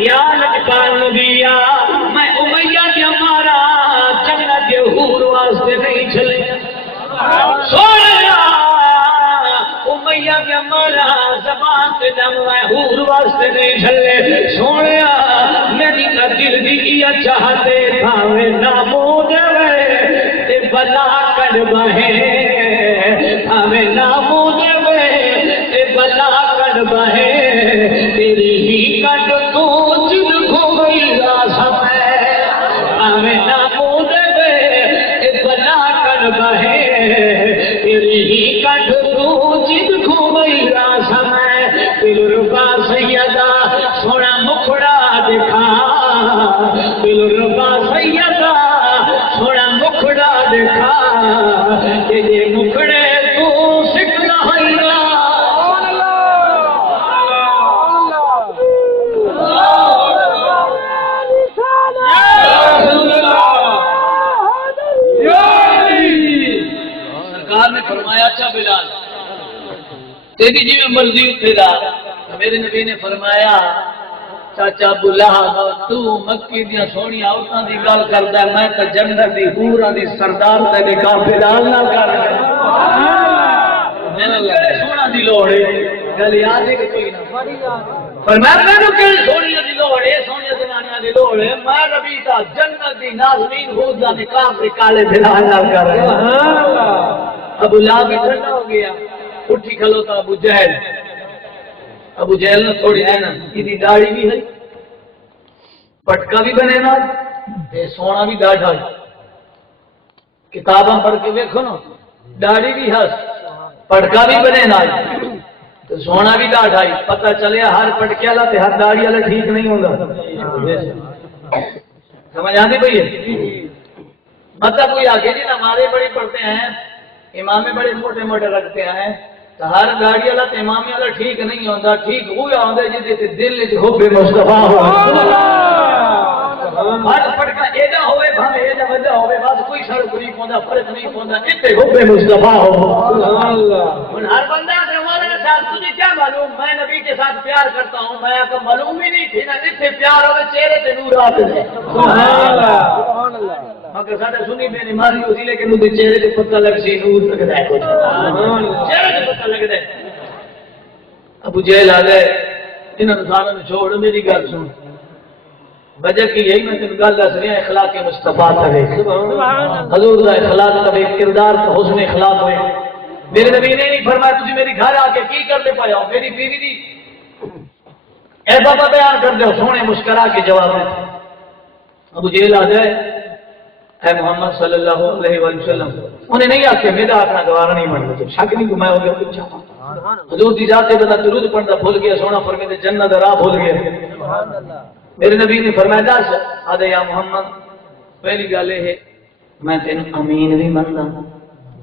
یا لجپال نبیا میں امیہ کے مارا جنت کے حور واسطے نہیں چلے سوڑیا امیہ کے مارا زبان کے دم میں حور واسطے نہیں چلے سوڑیا میری دل دی یہ چاہتے تھاوے نامود وے تے بلا کر بہے تھاوے نامود وے تے بلا کر بہے تیری ہی کٹ تو جد کھو گئی راسم ہے تھاوے نامود وے تے بلا کر بہے تیری ہی کٹ تو جد کھو گئی راسم ہے دل ربا سیدہ سونا مکھڑا دکھا دل ربا سیدہ سونا مکھڑا دکھا تیرے مکھڑے تو سکھنا ہے سرکار نے فرمایا اچھا بلال تیری جی میں مرضی اتھا میرے نبی نے فرمایا چاچا بلا تو مکی دیا سونی عورتوں کی گل کرتا ہے میں تو جنت دی حوراں دی سردار تے نکاح بلال نہ کر سونا دی لوڑ ہے گل یاد ہے کہ کوئی نہ فرمایا مینوں کہڑی سونی دی لوڑ ہے سونی زنانیاں دی لوڑ ہے میں نبی دا جنت دی نازنین حور دا نکاح کالے بلال نہ کر ابو لہب بھی ٹھنڈا ہو گیا اٹھی کھلوتا ابو جہل نے تھوڑی دینا یہ داڑھی بھی ہے پٹکا بھی بنے نا سونا بھی ڈاڑھا کتاباں پڑھ کے دیکھو نا داڑھی بھی ہے پٹکا بھی بنے نا تو سونا بھی ڈاڑھا پتہ چلے ہر پٹکے والا تے ہر داڑھی والا ٹھیک نہیں ہوگا سمجھ آتی بھائی مطلب کوئی آگے جی نمازیں بڑی پڑھتے ہیں امامے بڑے موٹے موٹے رکھتے ہیں تو ہر گاڑی والا تو امامی والا ٹھیک نہیں ہوتا ٹھیک ہویا ہوتا جی دل حب مصطفیٰ ہو ہر پٹکا ایڈا ہوئے بھاوے ایڈا وجہ ہوئے بس کوئی فرق نہیں پوندا فرق نہیں پوندا اتنے حب مصطفیٰ ہو ہر بندہ سے ہمارے ساتھ تجھے کیا معلوم میں نبی کے ساتھ پیار کرتا ہوں میں آپ کو معلوم ہی نہیں تھی نا اتنے پیار ہوئے چہرے سے نور آتے ہیں مگر ساڈا سنی میں نمازی ہوتی لیکن مجھے چہرے سے پتہ لگ سی نور لگتا ہے کچھ چہرے سے پتہ لگتا ہے ابو جہل آ گئے انہوں نے سارا چھوڑ میری گل سن وجہ کی یہی میں تین گل دس رہا اخلاق مصطفیٰ کرے حضور کا اخلاق کرے کردار کا حسن اخلاق ہوئے میرے نبی نے نہیں فرمایا تجھے میری گھر آ کے کی کرتے پایا ہو میری بیوی دی اے بابا بیان کر دو سونے مسکرا کے جواب میں ابو جہل آ گئے اے محمد صلی اللہ علیہ وسلم انہیں نہیں آکھے میرا اپنا گوارا نہیں بنتا تو شک نہیں کہ میں ہو گیا کچھ حضور دی ذات سے بندہ درود پڑھتا بھول گیا سونا فرمیدے جنت راہ بھول گیا میرے نبی نے فرمایا دس آدھے یا محمد پہلی گل یہ ہے میں تین امین بھی مندا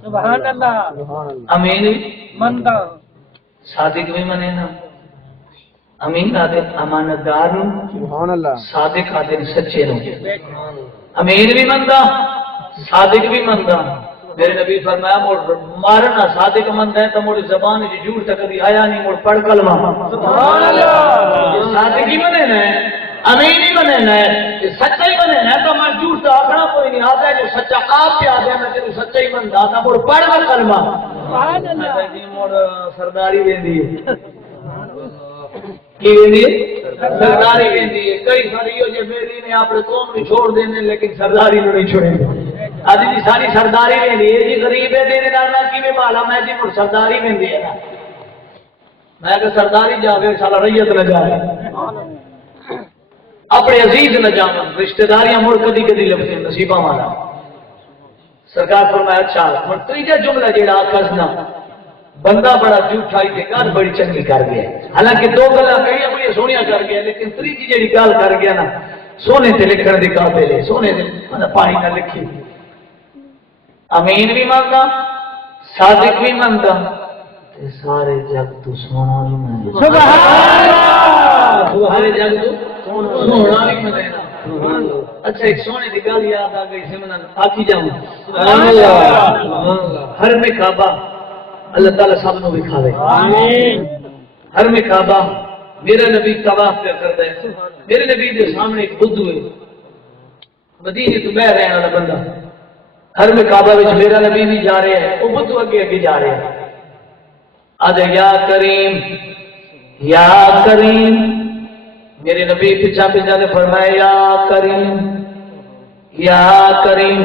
سبحان اللہ امین بھی مندا صادق بھی منے نا امین آدھے امانت دار سبحان اللہ صادق آدھے سچے نو امین بھی مندا صادق بھی مندا میرے نبی فرمایا مڑ مارنا صادق مندا ہے تو مڑ زبان وچ جھوٹ تک دی آیا نہیں مڑ پڑھ کلمہ سبحان اللہ صادق ہی منے نا امین ہی بنے نا سچا ہی بنے نا تو میں جھوٹ تو آخنا کوئی نہیں آتا ہے جو سچا آپ پہ آدھے میں تیرے سچا ہی بنتا تھا مڑ پڑھ میں کلمہ سبحان اللہ مڑ سرداری ویندی ہے کی ویندی ہے سرداری ویندی ہے کئی ساری ہو جو میری نے اپنے قوم بھی چھوڑ دینے لیکن سرداری میں نہیں چھوڑیں آدھی جی ساری سرداری ویندی ہے جی غریب ہے دینے نانا کی میں مالا میں جی مڑ سرداری ویندی ہے نا میں کہ سرداری جاوے سالا ریت نہ جائے اپنے عزیز نہ جانا رشتہ داریاں مڑ کدی کدی لگتی ہیں نصیبہ والا سرکار فرمایا اچھا اور تیجا جملہ جیڑا آکھنا بندہ بڑا جھوٹا ہی تے گل بڑی چنگی کر گیا حالانکہ دو گلاں کہڑیاں بڑی سونیاں کر گیا لیکن تیجی جیڑی گل کر گیا نا سونے تے لکھن دی قابل ہے سونے تے پانی نہ لکھی امین بھی مانگا صادق بھی مانگا تے سارے جگ تو سونا بھی مانگا سبحان اللہ سارے جگ تو سونا بھی مانگا اچھا ایک سونے دی گل یاد آ گئی سمنا آکھی جاؤں ہر میں کعبہ اللہ تعالیٰ سب نو دکھاوے آمین ہر میں کعبہ میرا نبی طواف پہ کرتا ہے، میرے نبی کے سامنے ایک بدھو ہے، مدینے تو بہ رہے ہیں بندہ، ہر میں کعبہ وچ میرا نبی بھی جا رہے ہیں، وہ بدھو اگے اگے جا رہے ہیں، آدھے یا کریم یا کریم، میرے نبی پیچھا پیچھا نے فرمایا یا کریم یا کریم،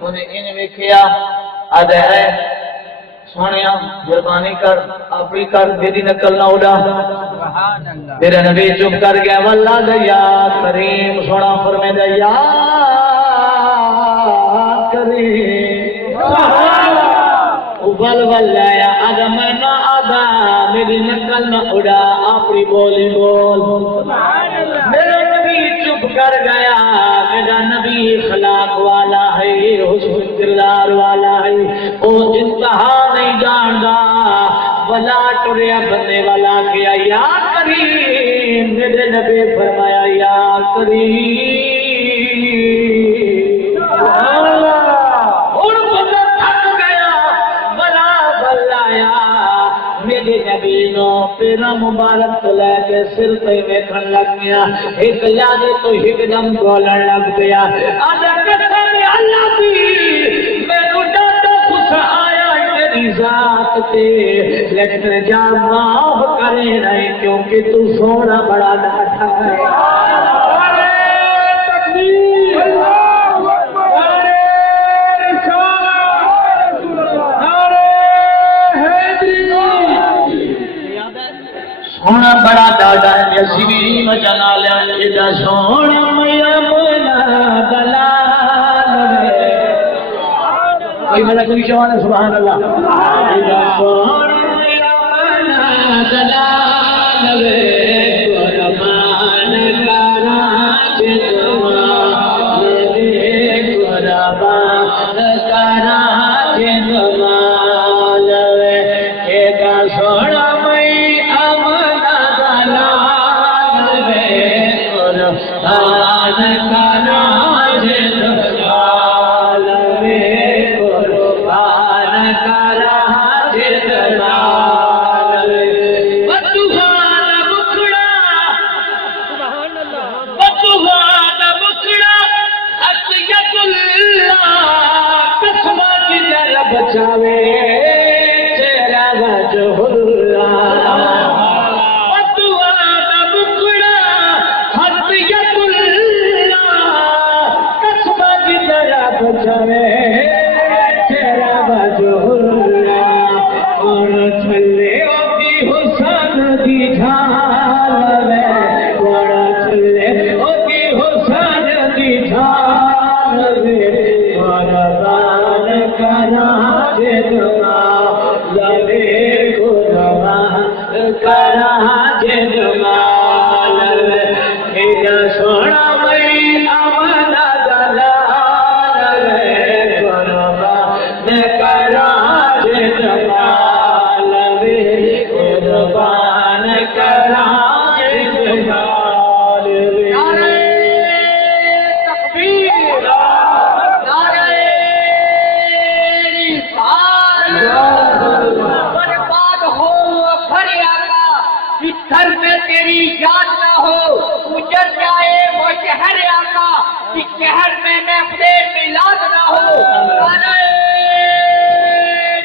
انہیں انہیں ویکھیا، آدھے ہے سونیا مہربانی کر اپنی کر میری نقل نہ اڑا، میرا نبی چپ کر گیا، واللہ دے یا کریم، سونا فرمائے یا کریم، ابل ول آیا، آدھا میں نہ آدھا میری نقل نہ اڑا، اپنی بولی بول، میرا نبی چپ کر گیا، میرا نبی اخلاق والا ہے، حسن کردار والا ہے، وہ انتہا نہیں جاندا، بلا ٹریا بننے والا کیا یا کریم، میرے نبی فرمایا یا کریم، اور بندہ تھک گیا، بلا بلایا، میرے نبی نو پیرا مبارک تو لے کے سر پہ ویکھن لگ گیا، ایک یادے تو ایک دم بولن لگ گیا، آدھا قسم اللہ دی میں تو ڈاٹا کچھ آیا تیری ذات تے، لیکن جا معاف کرے نہیں کیونکہ تو سونا بڑا ڈاٹا ہے، سونا بڑا ڈاڈا ہے، اسی بھی مچنا لیا جا سونا میا مولا دلال ہے، کوئی میرا کوئی شوان ہے سبحان اللہ، جا سونا میا مولا دلال ہے، قربان کرا جنوال ہے، قربان کرا جنوال ہے، جا سونا بچاوے تیرا وجہ اللہ، بدعا دا بکڑا حسیت اللہ، قصبہ کی طرح بچاوے تیرا وجہ اللہ، اور چھلے ہوگی حسن دی جھال میں، اور چھلے ہوگی حسن دی جھال میں، قربان کرا جنوال لے، قربان کرا جنوال لے، سونا مئی امنا دلال لے، قربان کرا جنوال لے، قربان کرا جنوال لے، تکبیر، برباد ہو کھڑے آقا، جس گھر میں تیری یاد نہ ہو، اجڑ جائے وہ شہر آقا، جس شہر میں محفل میلاد نہ ہو، نعرہ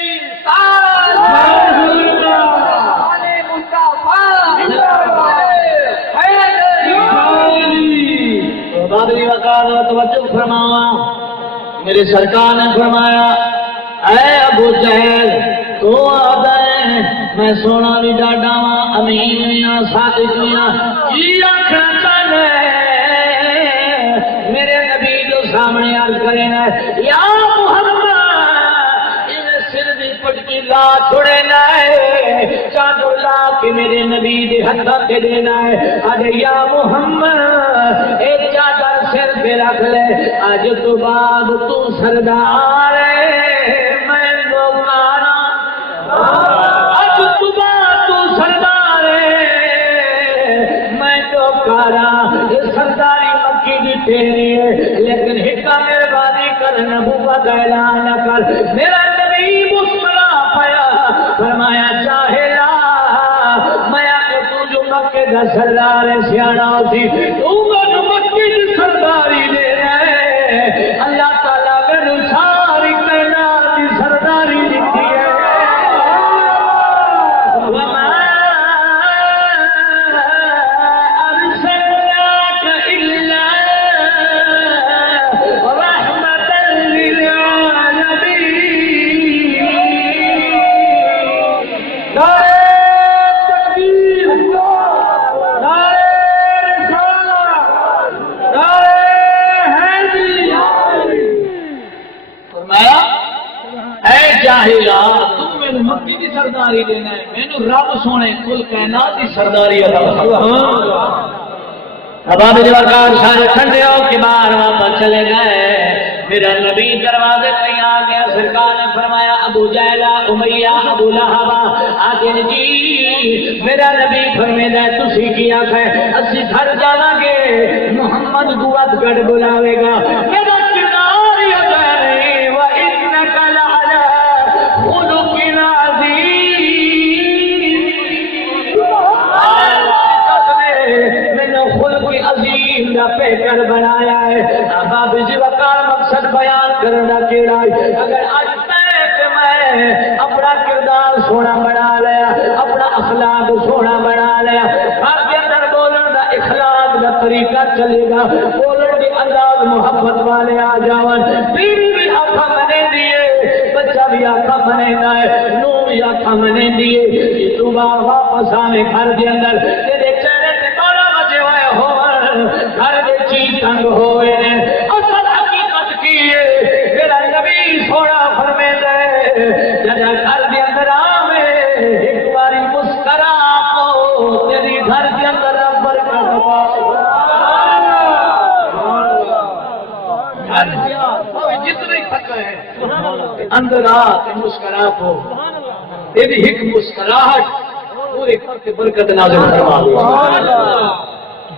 رسالت، آل مصطفیٰ، بادری وقار توجہ فرماوا، میرے سرکار نے فرمایا اے ابو جہل تو آدھا ہے میں سونا بھی ڈاڈا ہاں، امین بھی ہاں، صادق بھی ہاں، کی آخر چل میرے نبی جو سامنے عرض کرے نا یا محمد انہیں سر دی پٹکی لا چھوڑے نا ہے، چادر لا کے میرے نبی دے ہتھا کے دینا ہے، آجے یا محمد ایک چادر سر پہ رکھ لے، آج تو بعد تو سردار ہے، سرداری مکی دی تیری ہے، لیکن حکا مہربانی کر نبوت اعلان کر، میرا نبی مسکرا پایا، فرمایا جاہلا میں کہ تو جو مکے دا سردار سیاڑا سی تو مینوں مکے دی سرداری دے رہے اللہ تعالی مینوں ساری کائنات دی سرداری دتی ہے وما ارسلناک الا رحمۃ للعالمین جاہلا تم مینوں مکی دی سرداری دینا ہے مینوں رب سونے کل کائنات دی سرداری عطا فرما ابا بجوکار سارے ٹھنڈے ہو کے باہر واپس چلے گئے میرا نبی دروازے پہ آ گیا سرکار نے فرمایا ابو جہل امیہ ابو لہب آگے جی میرا نبی فرمیدا ہے تسی کی آکھے اسی گھر جاواں گے محمد قوت گڑھ بلاوے گا میرا کردار ہی ادا نہیں و انک لعلی خلق عظیم خلق عظیم کا پیکر بنایا ہے ابا بجی وقار مقصد بیان کرنا کیڑا ہے اگر اج تک میں اپنا کردار سونا بنا لیا اپنا اخلاق سونا بنا لیا گھر کے اندر بولن دا اخلاق دا طریقہ چلے گا بولن کے انداز محبت والے آ جاون بیوی بھی آنکھا منے دیے بچہ بھی آنکھا منے ہے نو بھی آنکھا منے دیے یہ تو واپس آنے گھر کے اندر تیرے چہرے سے بارہ بجے ہوئے ہو گھر کے چیز تنگ ہوئے اصل حقیقت کی ہے میرا نبی سونا فرمے دے ججا گھر کے اندر آوے ایک باری مسکرا کو تیری گھر کے اندر رب برکت جتنے تھک ہے اندر آ مسکرا کو تیری ایک مسکراہٹ پورے گھر کے برکت نازل فرما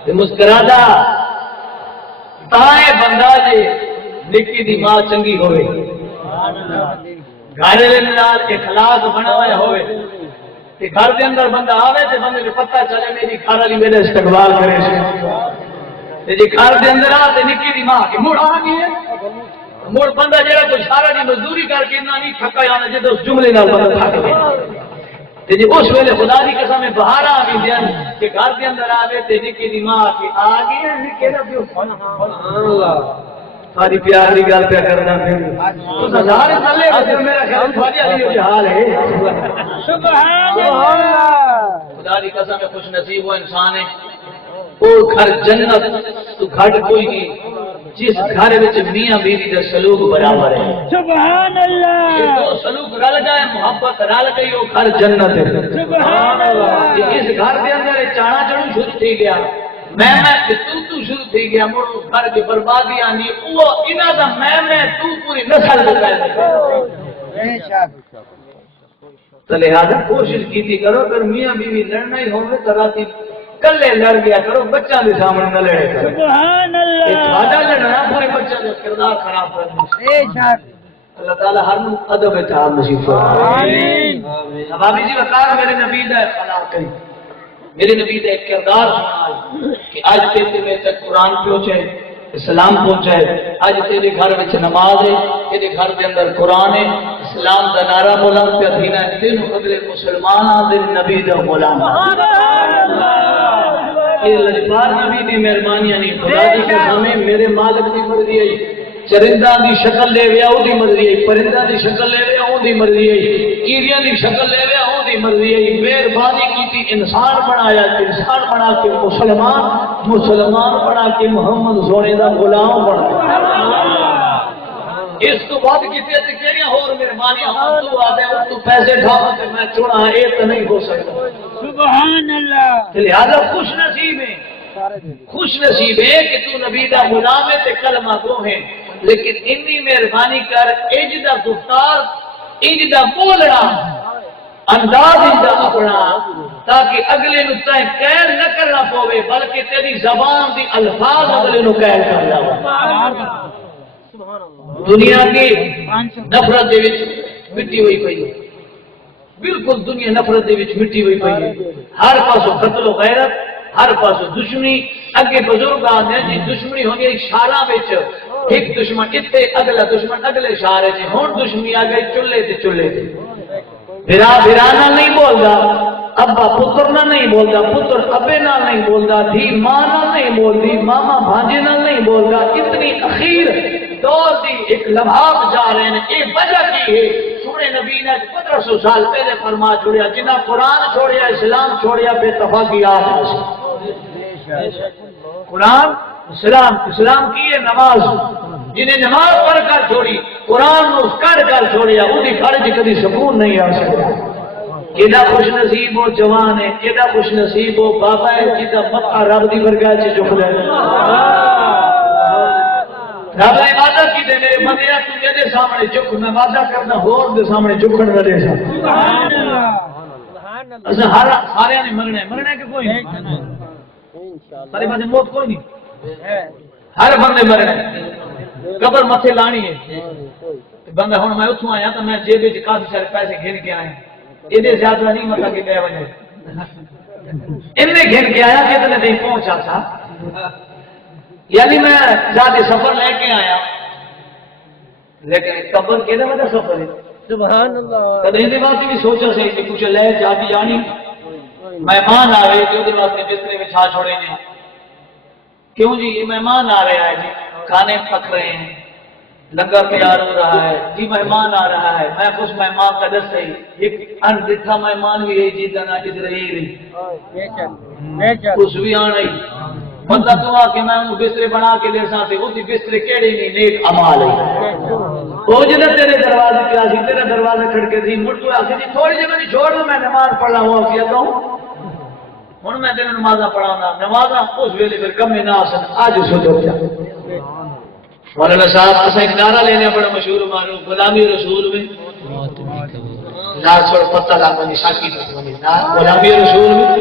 دے مسکرادا تائیں بندہ جے نکی دی ماں چنگی ہوئے گھر نال اخلاق بنایا ہوئے تے گھر دے اندر بندہ آوے تے بندے کو پتہ چلے میری گھر والی میرا استقبال کرے تے جے گھر دے اندر آ تے نکی دی ماں کے مڑ آ گئی ہے مڑ بندہ جڑا کوئی سارا دی مزدوری کر کے نہ نہیں تھکا جانا جے اس جملے نال بندہ تھک گیا جی اس ویلے خدا دی قسم باہر آ گئی دین کہ گھر کے اندر آ گئے تے نکی دی ماں کے آ گئی نکے دا پیو سبحان اللہ ساری پیار دی گل پہ کرنا پھر اس ہزار چلے گا میرا خیال تھوڑی علی ہو حال ہے سبحان اللہ خدا دی قسم خوش نصیب وہ انسان ہے وہ گھر جنت تو گھٹ کوئی نہیں جس گھر وچ میاں بیوی دا سلوک برابر ہے سبحان اللہ یہ تو سلوک رل جائے محبت رل گئی وہ گھر جنت ہے سبحان اللہ اس گھر دے اندر چاڑا چڑھو شروع تھی گیا میں تو شروع تھی گیا مڑ گھر کی بربادی آنی وہ انہاں دا میں تو پوری نسل لگا ہے بے شک تو لہذا کوشش کیتی کرو اگر میاں بیوی لڑنا ہی ہوے تو راتی کلے لڑ گیا کرو بچہ دے سامنے نہ لڑے کرو سبحان اللہ تھوڑا لڑنا پورے بچہ دا کردار خراب کرنا بے شک اللہ تعالی ہر ادب اتحاد نصیب فرمائے آمین بابی جی وقار میرے نبی دا اخلاق کریں میرے نبی دا ایک کردار سنائے کہ آج تیرے تک قرآن پہنچے اسلام پہنچائے آج تیرے گھر وچ نماز ہے تیرے گھر کے اندر قرآن ہے اسلام دا نعرہ بلند پہ دینا ہے تینوں اگلے مسلمان دے نبی دا غلام یہ لجپال نبی دی مہربانی نہیں خدا دی قسم میرے مالک دی مرضی ہے چرندہ دی شکل لے ویا او دی مرضی ہے پرندہ دی شکل لے ویا او دی مرضی ہے کیڑیاں دی شکل لے ویا او دی مرضی ہے مہربانی کیتی انسان بنایا انسان بنا کے مسلمان بنا کے محمد سونے دا غلام بنا اس تو بعد کسی تے کیڑیاں ہور مہربانیاں تو آدے تو پیسے ڈھاوا تے میں چوڑا اے تے نہیں ہو سکتا سبحان اللہ لہذا خوش نصیب ہے کہ تو نبی دا غلام ہے تے کلمہ گو ہے لیکن اتنی مہربانی کر اج دا گفتار اج دا بولنا انداز دا اپنا تاکہ اگلے نو تے قید نہ کرنا پوے بلکہ تیری زبان دی الفاظ اگلے نو قید کر جاوے دنیا کی نفرت دے وچ مٹی ہوئی پئی بالکل دنیا نفرت دے وچ مٹی ہوئی پئی ہے، ہر پاسوں قتل و غیرت، ہر پاسوں دشمنی. اگے بزرگ آتے ہیں جی دشمنی ہونی ایک شالا وچ، ایک دشمن اتنے اگلا دشمن اگلے شارے سے، ہوں دشمنی آ گئی چولہے تے چولہے تے. بھرا بھرانا نہیں بولتا، ابا پتر نہ نہیں بولتا، پتر ابے نال نہیں بولتا، دھی ماں نال نہیں بولتی، ماما بھانجے نال نہیں بولتا. اتنی اخیر دور دی ایک لمحات جا رہے ہیں. یہ وجہ کی ہے؟ سونے نبی نے 1500 سال پہلے فرما چھوڑیا، جنہ قرآن چھوڑیا، اسلام چھوڑیا، بے اتفاقی آپ قرآن اسلام کی ہے نماز، جنہیں نماز پڑھ کر چھوڑی، قرآن اس کر چھوڑیا، وہی فرض کبھی سکون نہیں آ سکتا. کیڑا خوش نصیب ہو جوان ہے، کیڑا خوش نصیب ہو بابا ہے جیتا مکہ رب دی برگاہ چ جھک لے. رب نے وعدہ کی تے میرے بندیا تو میرے سامنے جھک، میں وعدہ کرنا ہور دے سامنے جھکن نہ دے سا. اساں سارے نے مرنا ہے کہ کوئی نہیں؟ سارے بندے موت کوئی نہیں، ہر بندے مرنا ہے، قبر متھے لانی ہے. بندہ ہوں میں اتوں آیا تو میں جیب وچ کافی سارے پیسے گھن کے آئے، یہ زیادہ نہیں مطلب کہ لے وجے ان گھن کے آیا کتنے دن پہنچا تھا. یعنی میں زیادہ سفر لے کے آیا، لیکن قبر کے وجہ سفر ہے. سبحان اللہ. کدی یہ بات بھی سوچا سی کہ کچھ لے جا کے جانی مہمان آ رہے جو واسطے بسترے میں چھا چھوڑے نے. کیوں جی یہ مہمان آ رہے ہیں جی، کھانے پک رہے ہیں، لنگر تیار ہو رہا ہے جی، مہمان آ رہا ہے. میں کچھ مہمان کا دس رہی ایک انڈھا مہمان بھی ہے جی دنا جس رہی کچھ بھی آ رہی بندہ تو آ کے میں بسترے بنا کے لے ساتھ اسی بسترے کہڑے نہیں نیک امال ہے. وہ جنہیں تیرے دروازے کیا سی، تیرے دروازے کھڑکے تھی مڑ کو آ جی تھوڑی جگہ نہیں چھوڑ دو، میں نماز پڑھ رہا ہوں کیا ہوں ہوں میں تیرے نمازاں پڑھاؤں نمازاں اس ویلے پھر کم نہ آسن آج سوچو کیا. مولانا صاحب اسا ایک نعرہ لینے بڑا مشہور مانو غلامی رسول میں نار چھوڑ پتہ لا بنی ساکی بنی غلامی رسول میں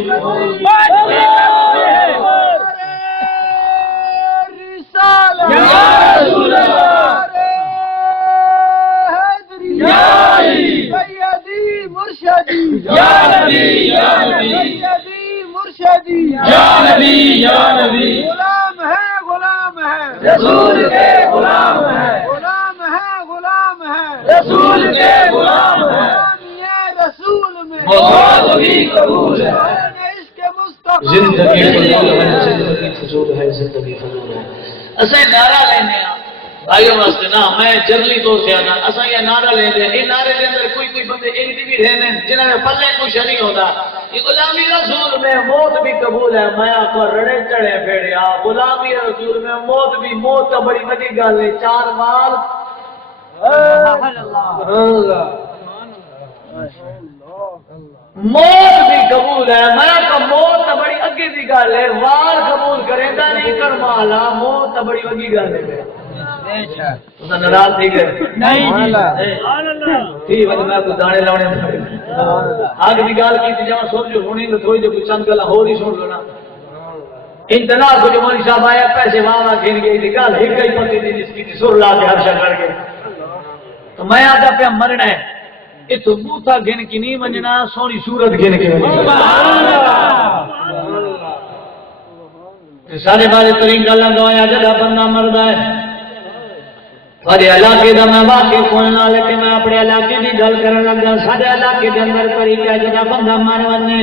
رسول کے غلام ہے، غلام ہے، غلام ہے، رسول کے غلام ہے. رسول میں بہت ہی قبول ہے. اس کے مصطفیٰ زندگی فضول ہے، زندگی فضول ہے، زندگی فضول ہے. اسے نعرہ لینے ہیں بھائیوں واسطے نا، میں جرلی تو سے آنا اسا یہ نعرہ لے دیں. یہ نعرے دے اندر کوئی بندے ایک بھی رہنے جنہوں نے پلے کچھ نہیں ہوتا. یہ غلامی رسول میں موت بھی قبول ہے، مایا کو رڑے چڑھے پھیڑیا. غلامی رسول میں موت بھی، موت تو بڑی بڑی گل ہے. 4 مال موت بھی قبول ہے، میں تو موت تو بڑی اگے کی گل ہے. وال قبول کرے گا نہیں کر مالا، موت تو بڑی وڈی گل ہے. ناراض تھی گئے نہیں ٹھیک ہے میں کو دانے لاؤنے آگ کی گل کی جا سمجھو ہونی تو تھوڑی جو چند گلا ہو رہی سن لو نا. انتنا کو جو مولوی صاحب آیا پیسے واہ گھن گئی تھی گل ایک ہی پتی تھی جس کی سر لا کے ہر شکر گئے تو میں آدھا پہ مرنا ہے. یہ تو بوتھا گھن کی نہیں منجنا، سونی صورت گھن کے سارے بارے ترین گلا گوایا جدا بندہ مرد ہے. سارے علاقے کا میں واقف ہونا، لیکن میں اپنے علاقے کی گل کرنے لگا. سارے علاقے کے اندر طریقہ جدا بندہ مر ونے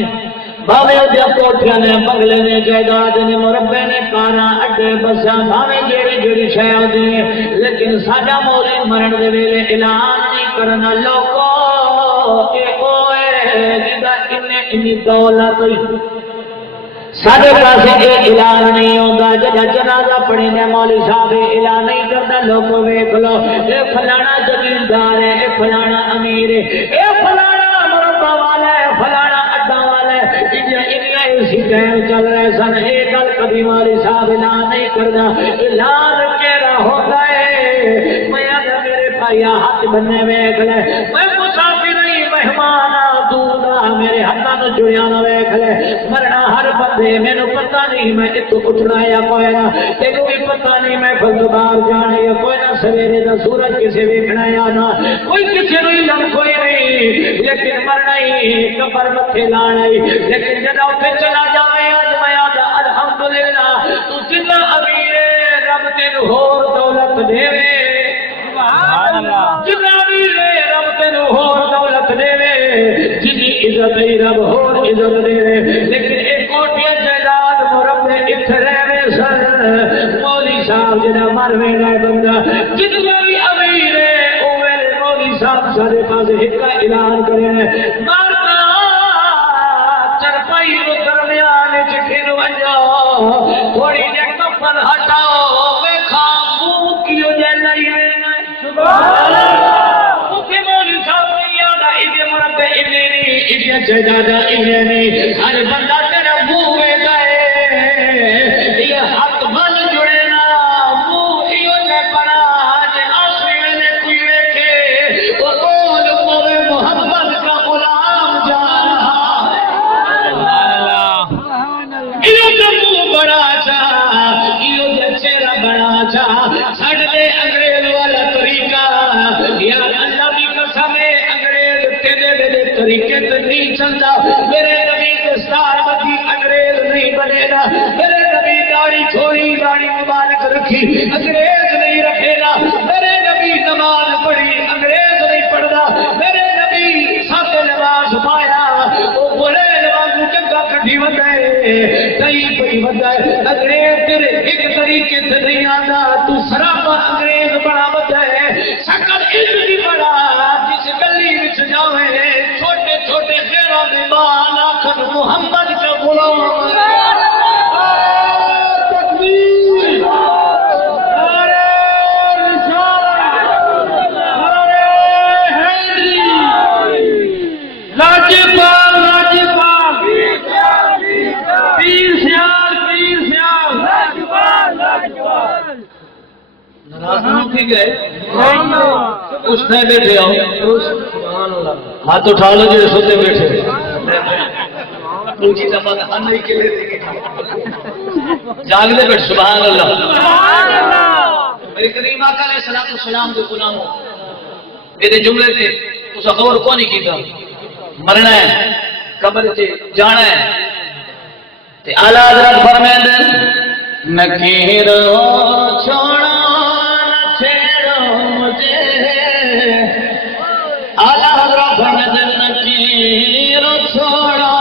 بھاوے کوٹھیاں نے، بنگلے نے، جائیداد نے، مربے نے، کاراں اڈے بساں بھاوے جیڑی شے ہوندی ہے، لیکن ساڈا مولوی مرن دے ویلے اعلان نہیں کرنا لوکو اے اوئے جدا انی دولت سارے پاسے یہ اعلان نہیں ہوتا. جب جنازہ پڑھیں گے مولوی صاحب اعلان نہیں کرتا لوگوں ویکھ لو اے فلانا زمیندار ہے، اے فلانا امیر ہے، اے فلانا مربع والا ہے، فلانا اڈا والا ہے. اسی ٹائم چل رہے سن. یہ گل کبھی مولوی صاحب اعلان نہیں کرنا. اعلان کہڑا ہوتا ہے؟ میں میرے بھائی ہاتھ بننے ویکھ لے، میں مسافر نہیں مہمان دور میرے ہاتھوں میں جڑیا نہ ویکھ لے. مرنا ہر بندے مینوں پتہ نہیں میں اتوں اٹھنا یا کوئی نہ، تینوں بھی پتہ نہیں میں گھر باہر جانا یا کوئی نہ. سویرے دا سورج کسے ویکھنا یا نہ، کوئی کسی نوں علم کوئی نہیں. لیکن مرنا ہی قبر متھے لانا ہی لیکن جب اتنے چلا جائے اج میں آدھا الحمدللہ تو جنہ امیر رب تینوں ہور دولت دے جنہ امیر رب تینوں ہور دولت دے جنی عزت ہی رب ہور عزت دے لیکن ایک کوٹیاں جائیداد مرب نے اتنے رہے سن مولی صاحب جنہ مر گئے بندہ جتنا بھی امیر صاحب سارے پاس ایک کا اعلان کرے مارتا چرپائی کو درمیان چکھن وجاؤ تھوڑی جے کفن ہٹاؤ ویکھا منہ کیوں جے نہیں سبحان اللہ مکھے مولی صاحب نہیں آدھا ایڈے مربع ایڈے نہیں ایڈے جائیداد ایڈے نہیں ہر بندہ تیرا منہ میں گئے یہ حق بن جڑے نا منہ ایو جے بنا جے آسوی میں کوئی ویکھے وہ بول موے محمد کا غلام جا ایو جے منہ بڑا چا ایو جے چہرہ بڑا چا چھڑ دے انگریز والا طریقہ یا اللہ کی قسم ہے انگریز تیرے میرے طریقے تے نہیں چلتا میرے نبی دستار بدی انگریز نہیں بنے گا میرے نبی داڑھی چھوڑی داڑھی مبارک رکھی انگریز نہیں رکھے گا میرے نبی نماز پڑھی انگریز نہیں پڑھتا میرے نبی سب لباس پایا وہ بولے لباس چنگا کٹھی وجائے کئی بڑی وجائے انگریز تیرے ایک طریقے سے نہیں آتا تو سراپا انگریز بڑا وجائے شکل اتنی بڑا جس گلی وچ جاوے چھوٹے چھوٹے خیروں کے مال آخر محمد کا غلام تکبیر نعرہ رسالت نعرہ حیدری لاجپال لاجپال پیر سیال ناراض نہیں تھی گئے اس نے بیٹھے آؤ ہاتھ اٹھا لو جو سوتے بیٹھے اونچی دفعہ ہم نہیں کھلے تھے جاگ دے بیٹھ سبحان اللہ میرے کریم آقا علیہ الصلوۃ والسلام کے غلاموں میرے جملے تھے اس غور کو نہیں کیتا مرنا ہے قبر سے جانا ہے تے اعلی حضرت فرمائیں نکیر چھوڑا نہ چھیڑو مجھے اعلی حضرت فرمائیں نکیر چھوڑا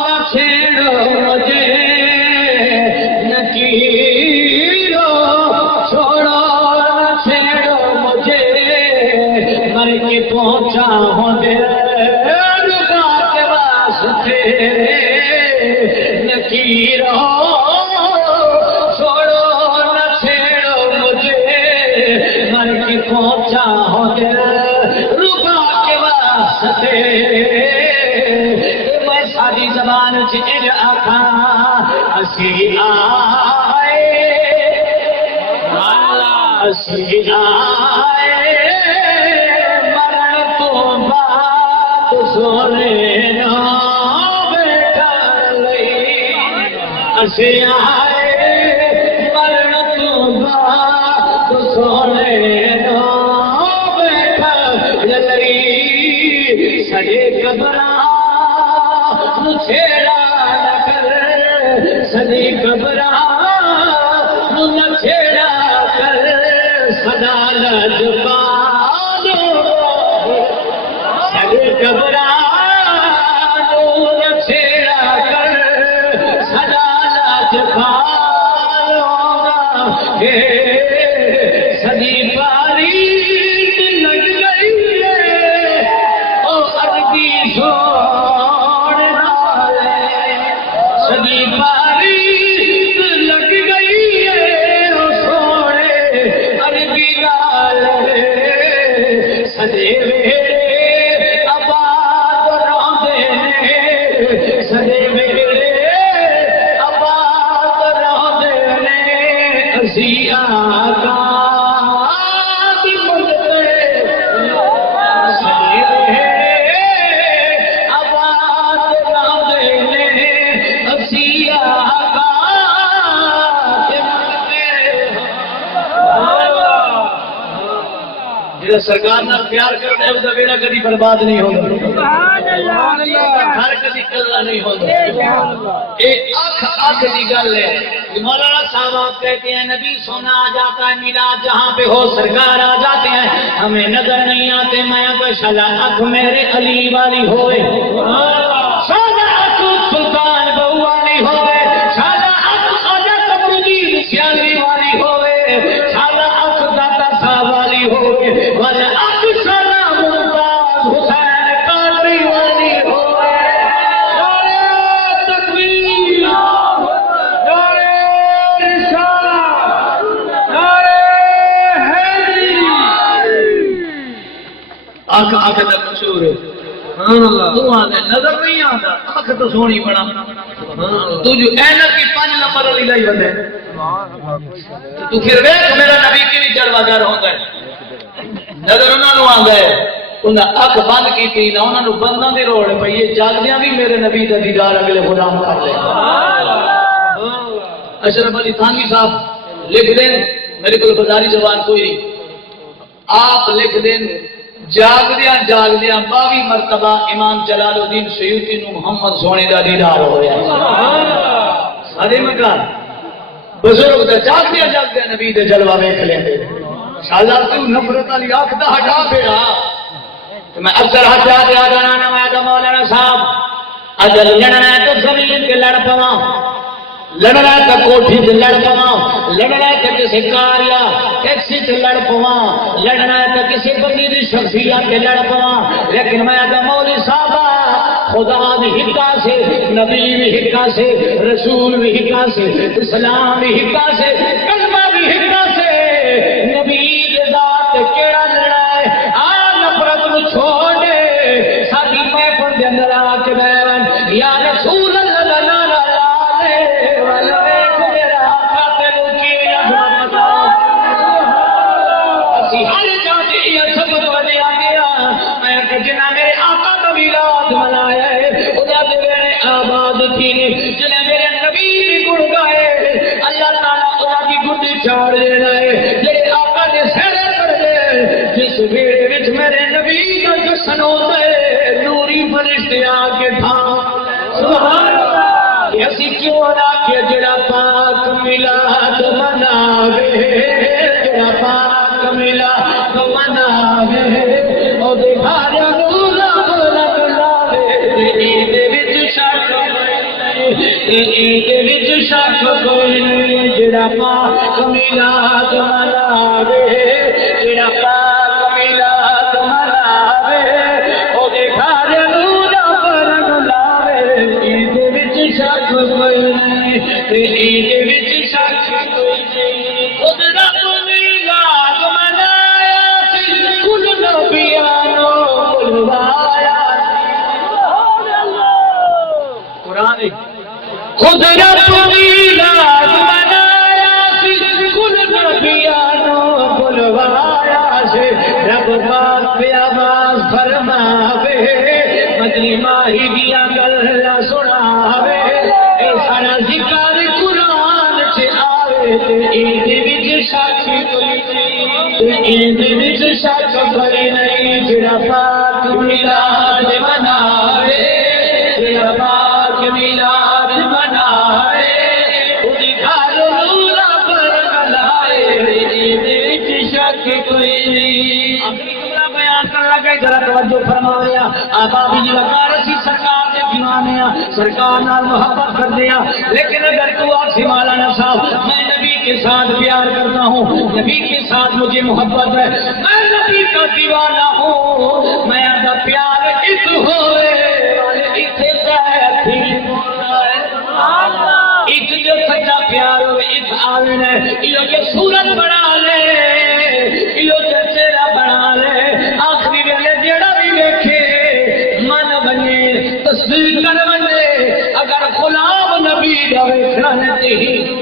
نہ چھیڑو مجھے نکیر چھوڑا نہ چھیڑو مجھے مر کے پہنچا ہوں دے رکا کے واسطے نکیرو چھوڑو نہ چھیڑو مجھے مر کے پہنچا ہوں دے رکا کے واسطے میں ساری زبان چیر آخا اسی آئے اسی آئے مرن تو بعد سونے نا اسی آئے مرن تو بعد سونے نا بیٹھا جلری سجے گھبرا چھیڑا نہ کر سجے گھبرا نہ چھیڑا کر سدا لجپالو سجے گھبرا نہ چھیڑا کر سدا سدی باری لگ گئی ہے او عربی چھوڑ سدی باری لگ گئی ہے او سوڑے عربی گال سدے ویڑے آباد روندے نے سدے ویڑے آقا دی مدد سیرے آباد راندے نے اسی جب سرکار نال پیار کرنا ہے اس کا بیڑا کبھی برباد نہیں ہوگا، گھر کبھی کلا نہیں ہوگا. یہ آنکھ کی گل ہے. مولانا صاحب آپ کہتے ہیں نبی سونا آ جاتا ہے میلاد جہاں پہ ہو سرکار آ جاتے ہیں ہمیں نظر نہیں آتے. میں کوئی شالا آنکھ میرے علی والی ہوئے، شالا آنکھ سلطان بہو والی ہوئے، شالا آنکھ خواجہ قمرالدین سیاسی والی ہوئے، شالا آنکھ داتا صاحب والی ہوئے، والا آنکھ شالا ممتاز حسین قادری والی ہوئے. تکبیر، آنکھ آنکھ تک مشہور ہے. تو آنے نظر نہیں آتا آنکھ تو سونی بنا. تو جو اینک کی 5 نمبر والی لائی بندے تو پھر ویکھ میرا نبی کی بھی جلوہ گر ہوتا ہے. نظر انہوں نے آ گئے انہیں اکھ بند کی تھی نہ انہوں نے بندوں کی روڑ پئی یہ جاگدیاں بھی میرے نبی کا دیدار اگلے غلام کر لے. اشرف علی تھانوی صاحب لکھ دیں میرے کو بازاری زبان کوئی نہیں آپ لکھ دیں جاگدیاں 22 مرتبہ امام جلال الدین سیوطی نو محمد سونے دا دیدار ہویا. سارے مکان بزرگ دا جاگدیاں نبی دے جلوہ ویکھ لیندے. شاہزاد تو نفرت علی آنکھ دا ہٹا پھیرا. میں اکثر ہٹا دیا جانا میں مولانا صاحب اجل لڑنا ہے تو زمین کے لڑ پواں، لڑنا ہے تو کوٹھی سے لڑ پواں، لڑنا ہے تو کسی کار یا ٹیکسی سے لڑ پواں، لڑنا ہے تو کسی بندی کی شخصیت سے لڑ پواں. لیکن میں مولوی صاحب خدا بھی حکا سے، نبی بھی حکا سے، رسول بھی حکا سے، اسلام بھی حکا سے، کلمہ بھی حکا سے. نبی ذات کیڑا لڑا ہے آ نفرت نو چھوڑ دے ساری محفل دے اندر آ کے بیان یا رسول اللہ لا لا لا والا ویکھ میرا آقا تینو کی عظمت اسی ہر جاتے یہ سب ودے آ گیا. میں کہ جنہ میرے آقا کا میلاد منایا ہے خدا دے ویڑے آباد تھی جنہیں میرے نبی بھی گڑ گائے اللہ تعالیٰ خدا کی گڈی چاڑ دینا ہے. جس ویڑے وچ میرے نبی کا جشن ہوتا ہے نوری فرشتے آ کے تھام سبحان اللہ. یہ اسی کیوں نہ کہ جڑا پاک میلاد مناوے، جڑا پاک میلاد مناوے او دے گھر نور رب لاوے. عید وچ شک عید وچ شک کوئی نہیں جڑا پاک میلاد مناوے، جڑا پاک میلاد مناوے او دے گھر نور رب لاوے. عید وچ شک کوئی نہیں، عید وچ شک کوئی نہیں. خود رب میلاد منایا سی کل نبیاں نو بلوایا. قرآن خود رب میلاد منایا سی کل نبیاں نو بلوایا سے. رب پاک پہ آواز فرماوے مدنی ماہی دیا گلا سناوے اے سارا ذکر قرآن چ آوے. تے عید وچ شک کوئی نہیں، تے عید وچ شک کوئی نہیں جڑا پاک میلاد مناوے، جڑا پاک میلاد مناوے اودی گھر نور رب لائے. عید وچ شک کوئی نہیں. اپنی جملہ بیان کر لگے ذرا توجہ فرمایا. آبا بھی لگا رسی سرکار دے دیوانے سرکار نال محبت کر دیا. لیکن اگر تو آپ سے مولانا صاحب میں نبی کے ساتھ پیار کرتا ہوں، نبی کے ساتھ مجھے محبت ہے، میں نبی کا دیوانہ ہوں، میں آدھا پیار اس ہوئے والے اتھے زہر تھی ایک جو سچا پیار ہوئے اس آوین ہے یہ جو صورت بنا لے یہ جو چہرہ بنا لے آخری ویلے جیڑا بھی دیکھے من بنے تصدیق کر بنے اگر غلام نبی دا ویکھنا نہیں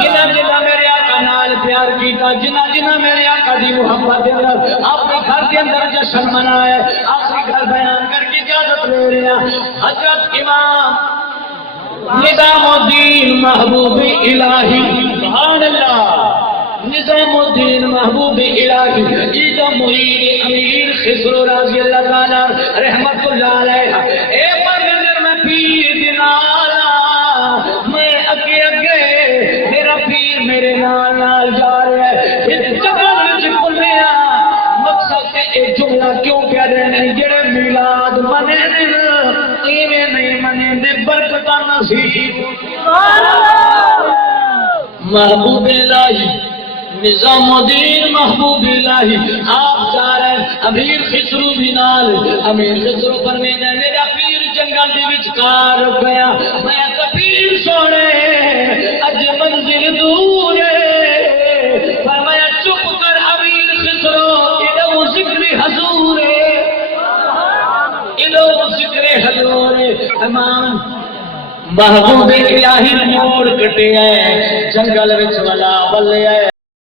جنہ جنہ میرے آقا نال پیار کیتا، جنہ جنہ میرے آقا دی محبت دے اندر اپنے گھر کے اندر جشن منایا ہے. آخری گھر بیان کر کے اجازت لے رہے ہیں. حضرت امام نظام الدین محبوب الہی سبحان اللہ نظام الدین محبوب الہی ایدہ مرید امیر خسرو رضی اللہ تعالیٰ رحمت اللہ علیہ اے پرگزر میں پیر دنالا میں اگے اگے میرا پیر میرے نال نال جا رہا ہے اس جگہ وچ کھلیا مقصد ہے ایک جملہ کیوں کہہ رہے ہیں جڑے میلاد منے ایویں نہیں منے دے برکتاں نصیب محبوب الہی نظام الدین محبوب الہی آپ جا رہے ہیں امیر خسرو بھی نال امیر خسرو فرمیندے میرا پیر جنگل دے وچکار گیا میں کبیر سونے اج منزل دور ہے فرمایا چپ کر امیر خسرو ادو ذکر حضور ہے ادو ذکر حضور ہے امام محبوب الہی موڑ کٹے ہے جنگل وچ والا بلے ہے